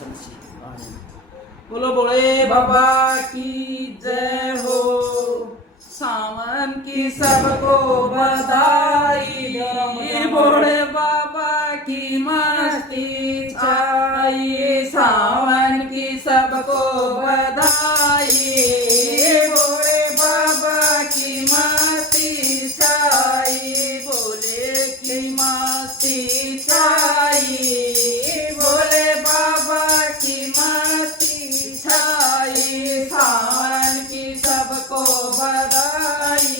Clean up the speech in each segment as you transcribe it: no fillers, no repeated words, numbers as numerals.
शमशी आमीन। बोलो भोले बाबा की जय हो। सावन की सबको बधाई, भोले बाबा की मस्ती छाई। सावन की सबको बधाई, भोले बाबा की मस्ती छाई। भोले की मस्ती छाई, भोले बाबा की मस्ती छाई। सावन की सबको बधाई,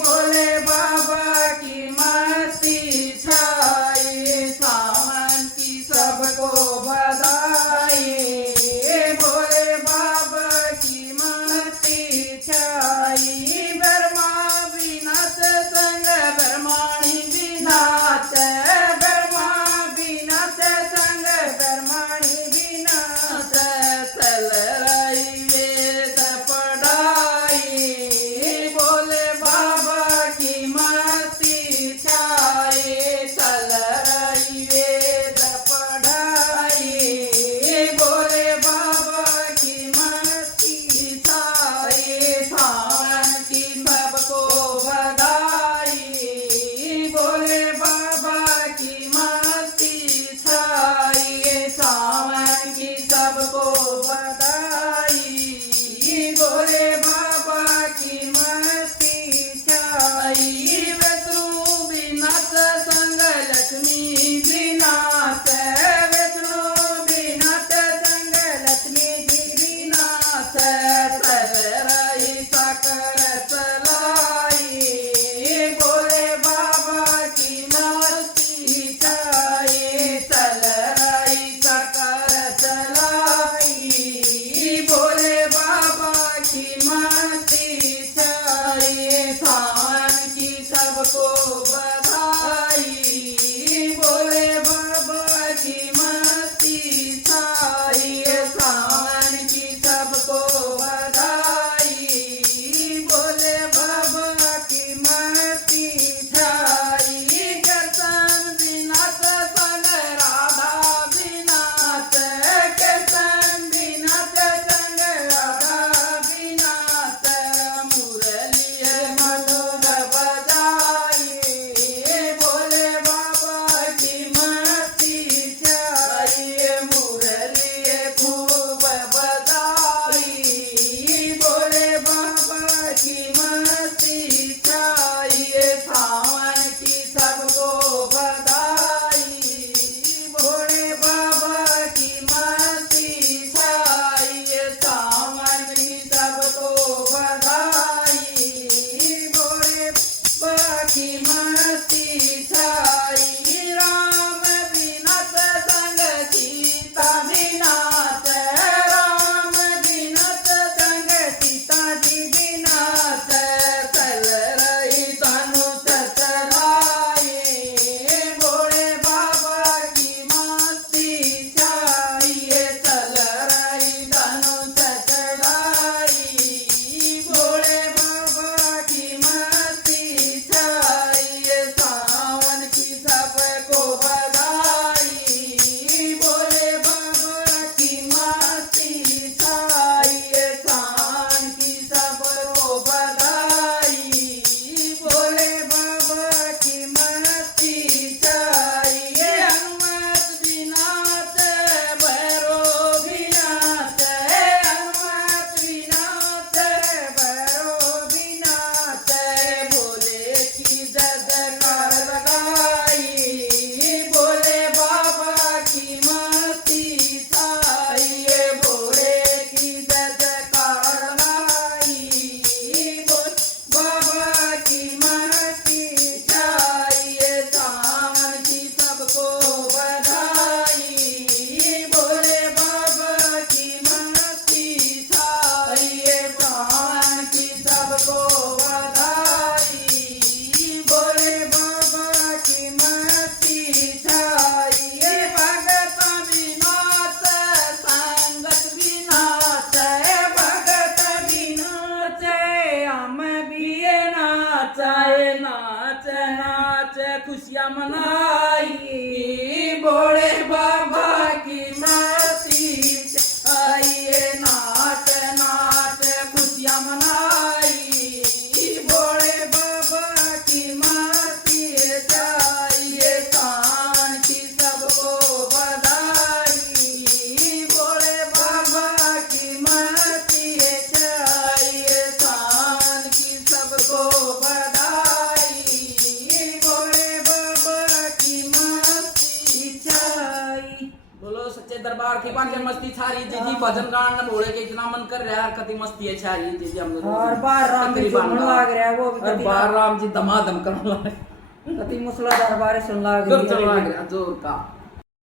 भोले बाबा की मस्ती छाई। सावन की सबको बधाई, भोले बाबा की मस्ती छाई। ब्रह्मा विनाश संग ब्रह्माणी विनाश, ब्रह्मा विनाश संग ब्रह्माणी विनाश। चल रही वेद पढ़ाई, भोले बाबा की मस्ती छाई। चल रही वेद पढ़ाई, भोले बाबा की मस्ती छाई। सावन की सबको बधाई, भोले बाबा की मस्ती छाई। सावन की सबको बधाई, भोले बाबा की मस्ती छाई। विष्णु विनाश संग लक्ष्मी विनाश, विष्णु विनाश संग लक्ष्मी विनाश। चल रही साकर चलाई, भोले बाबा की मस्ती छाई। चल रही साकर चलाई, भोले बाबा की मस्ती छाई। सावन की सबको बधाई, भोले बाबा की मस्ती छाई। सावन की सबको बधाई, भोले बाबा की मस्ती छाई। कीर्तन विनाश संग राधा विनाश, कीर्तन विनाश संग राधा विनाश। मुरली मधुर बजाई, भोले बाबा की मस्ती छाई। मुरली खूब बजाई, भोले बाबा की मस्ती छाई। सावन की सबको बधाई, भोले बाबा की मस्ती छाई। सावन की सबको बधाई, भोले बाबा की मस्ती छाई। राम विनाश संग सीता विनाश, राम विनाश संग सीता जी विनाश। चल रही धनुष चढ़ाई, भोले बाबा की मस्ती छाई। चल रही धनुष चढ़ाई, भोले बाबा की मस्ती छाई। सावन की सबको बधाई, भोले बाबा की मस्ती छाई। सावन की सबको बधाई, भोले बाबा की मस्ती छाई। हनुमत विनाश भैरो विनाश, हनुमत विनाश भैरो विनाश। भोले की जयकार लगाई, भोले बाबा की मस्ती छाई। भोले की जयकार लगाई, भोले बाबा की मस्ती छाई। सावन की सबको बधाई, भोले बाबा की मस्ती छाई। सावन की सबको बधाई, भोले बाबा की मस्ती छाई। भगत विनाश संगत विनाश, भगत विनाश हम भी नाचाए। नाच नाच खुशियाँ मनाई, भोले बाबा की मस्ती सच्चे दरबार की बाकी मस्ती छारी जी जी भजन गान बोले के इतना मन कर रहा है कति मस्ती है छारी जी जी हम लोग और बार राम भी झूमने लग रहा है वो भी और बार राम जी धमाधम करने लगे कति मूसलाधार बारिश होने लग जोर रही चल है लग रहा जोर का